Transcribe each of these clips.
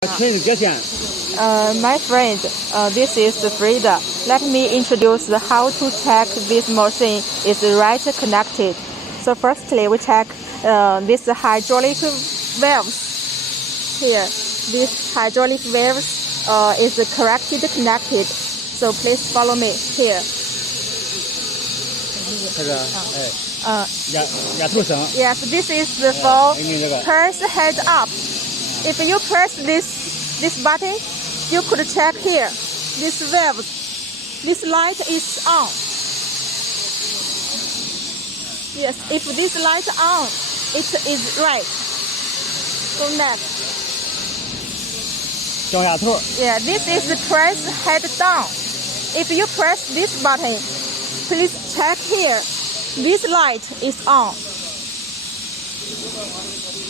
My friend, this is Frida. Let me introduce how to check this machine is right connected. So firstly, we check this hydraulic valves. Here, this hydraulic valves is correctly connected. So please follow me here. Yes, this is for press head up. If you press this button, you could check here. This valve, this light is on. Yes, if this light on, it is right. Go next. Yeah, this is the press head down. If you press this button, please check here. This light is on.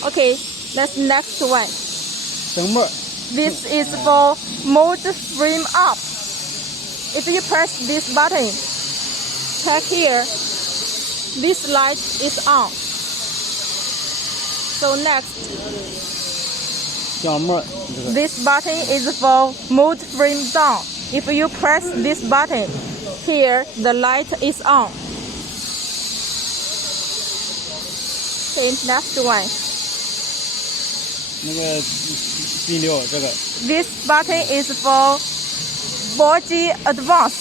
Okay, that's next one. This is for mold frame up. If you press this button, check here. This light is on. So next, this button is for mold frame down. If you press this button, here the light is on. Okay, next one. This button is for body advance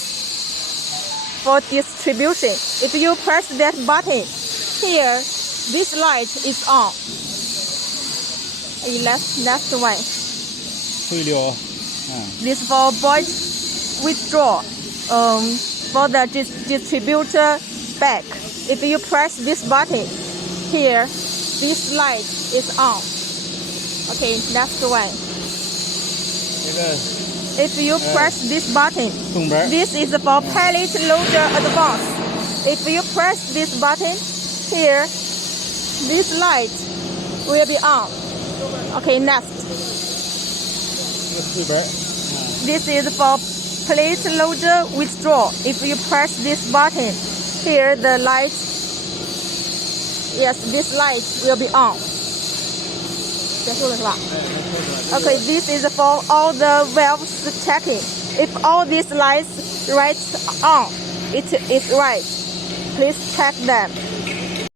for distribution. If you press that button, here this light is on. Okay, next one. This for body withdraw for the distributor back. If you press this button, here this light is on. Okay, next one. If you press this button, this is for pallet loader advance. If you press this button, here, this light will be on. Okay, next. This is for plate loader withdraw. If you press this button, here the light, yes, this light will be on. Okay, this is for all the valves checking. If all these lights right on, it is right. Please check them.